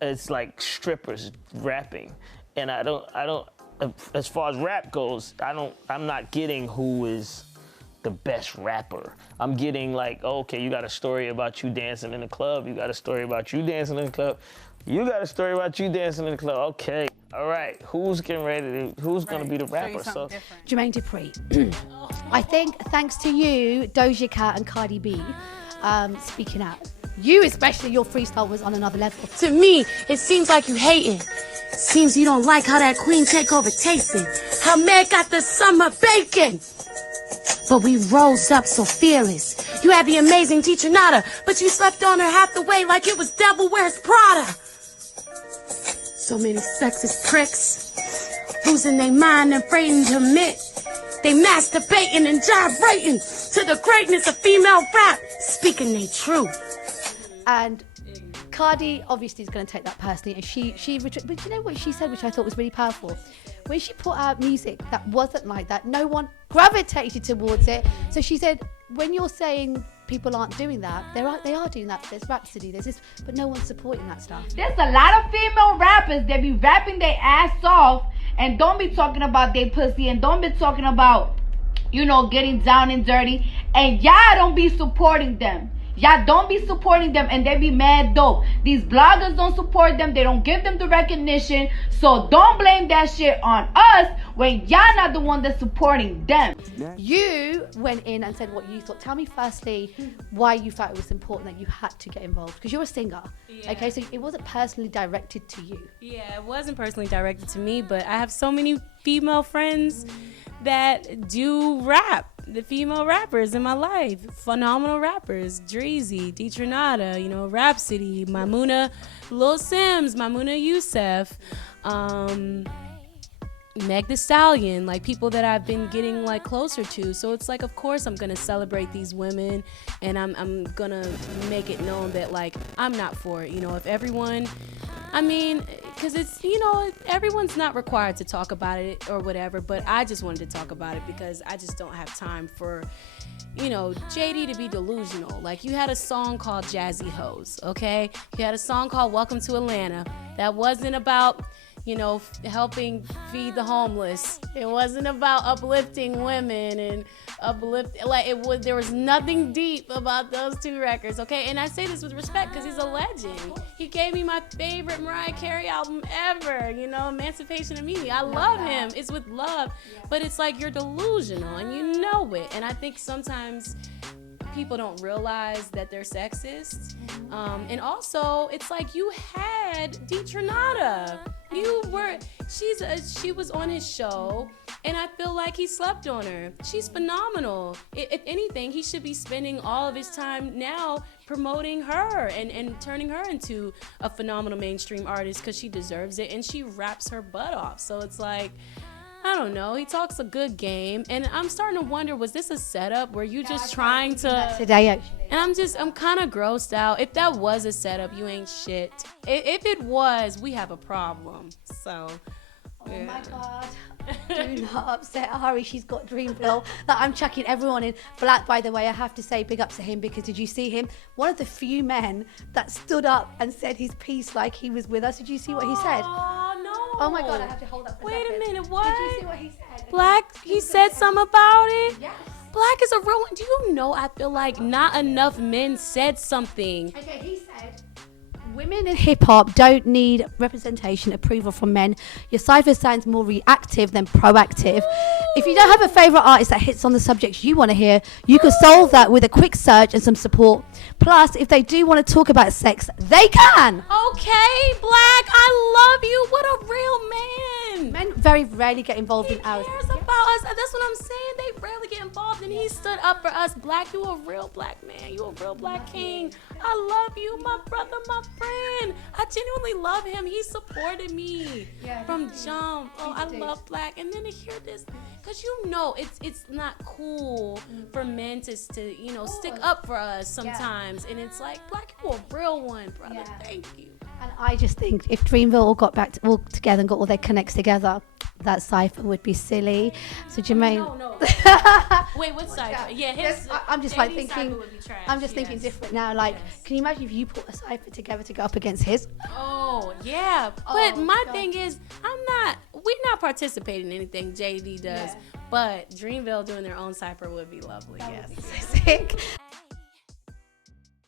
it's like strippers rapping, and I don't. As far as rap goes, I'm not getting who is the best rapper. I'm getting like, okay, you got a story about you dancing in the club. You got a story about you dancing in the club. You got a story about you dancing in the club. Okay, all right. Who's getting ready who's gonna be the rapper? So, Jermaine Dupri. I think thanks to you, Doja Cat and Cardi B, speaking out. You especially, your freestyle was on another level. To me, it seems like you hating. Seems you don't like how that queen takeover tasting. How Meg got the summer bacon. But we rose up so fearless. You had the amazing teacher Nada, but you slept on her half the way like it was Devil Wears Prada. So many sexist pricks, losing their mind and afraid to admit. They masturbating and gyrating to the greatness of female rap, speaking their truth. And Cardi obviously is going to take that personally, and but you know what she said, which I thought was really powerful. When she put out music that wasn't like that, no one gravitated towards it. So she said, when you're saying people aren't doing that, they are doing that. There's Rhapsody, there's this, but no one's supporting that stuff. There's a lot of female rappers that be rapping their ass off and don't be talking about their pussy and don't be talking about, getting down and dirty, and y'all don't be supporting them. Y'all don't be supporting them, and they be mad dope. These bloggers don't support them. They don't give them the recognition. So don't blame that shit on us when y'all not the one that's supporting them. You went in and said what you thought. Tell me firstly why you felt it was important that you had to get involved, because you're a singer. Yeah. Okay, so it wasn't personally directed to you. Yeah, it wasn't personally directed to me, but I have so many female friends that do rap. The female rappers in my life, phenomenal rappers, Dreezy, Deetranada, Rhapsody, Mamuna, Lil Sims, Mamuna Youssef, Meg Thee Stallion, like people that I've been getting like closer to. So it's like, of course I'm gonna celebrate these women, and I'm gonna make it known that like I'm not for it. If everyone, because it's, everyone's not required to talk about it or whatever, but I just wanted to talk about it because I just don't have time for, JD to be delusional. Like, you had a song called Jazzy Hoes, okay? You had a song called Welcome to Atlanta. That wasn't about, helping feed the homeless. It wasn't about uplifting women and there was nothing deep about those two records, okay? And I say this with respect because he's a legend. He gave me my favorite Mariah Carey album ever, Emancipation of Me. I love him. It's with love, but it's like you're delusional and you know it. And I think sometimes people don't realize that they're sexist. And also, it's like you had Deetranada. She was on his show, and I feel like he slept on her. She's phenomenal. If anything, he should be spending all of his time now promoting her and turning her into a phenomenal mainstream artist because she deserves it, and she raps her butt off. So it's like, I don't know. He talks a good game, and I'm starting to wonder, was this a setup? Were you just trying to? Today, actually. And I'm kind of grossed out. If that was a setup, you ain't shit. If it was, we have a problem. So. Yeah. Oh my God. Do not upset Ari. She's got Dreamville. That I'm chucking everyone in. Black, by the way, I have to say big ups to him, because did you see him? One of the few men that stood up and said his piece like he was with us. Did you see what he said? Oh, no. Oh my God, I have to hold up for Wait a minute, second. what? Did you see what he said? Black, he said something about it? Yes. Black is a real one. Do you know, I feel like not enough men said something. Okay, he said, women in hip-hop don't need representation, approval from men. Your cipher sounds more reactive than proactive. If you don't have a favorite artist that hits on the subjects you want to hear, you can solve that with a quick search and some support. Plus, if they do want to talk about sex, they can. Okay, Black, I love you. What a real man. Men very rarely get involved in ours. He cares about us. That's what I'm saying. They rarely get involved, and he stood up for us. Black, you a real black man. You a real black king. I love you, my brother, my friend. I genuinely love him. He supported me from jump. Oh, I love Black. And then to hear this, because it's not cool for men to stick up for us sometimes. And it's like, Black, you a real one, brother. Thank you. And I just think if Dreamville all got back all together and got all their connects together, that cipher would be silly. So Jermaine, No. Wait, what cipher? Yeah, his. I'm just like thinking. I'm just thinking yes. different now. Like, Yes. can you imagine if you put a cipher together to go up against his? Oh yeah, but Oh, my God. thing is, we're not participating in anything JD does. Yeah. But Dreamville doing their own cipher would be lovely. Yes. Sick.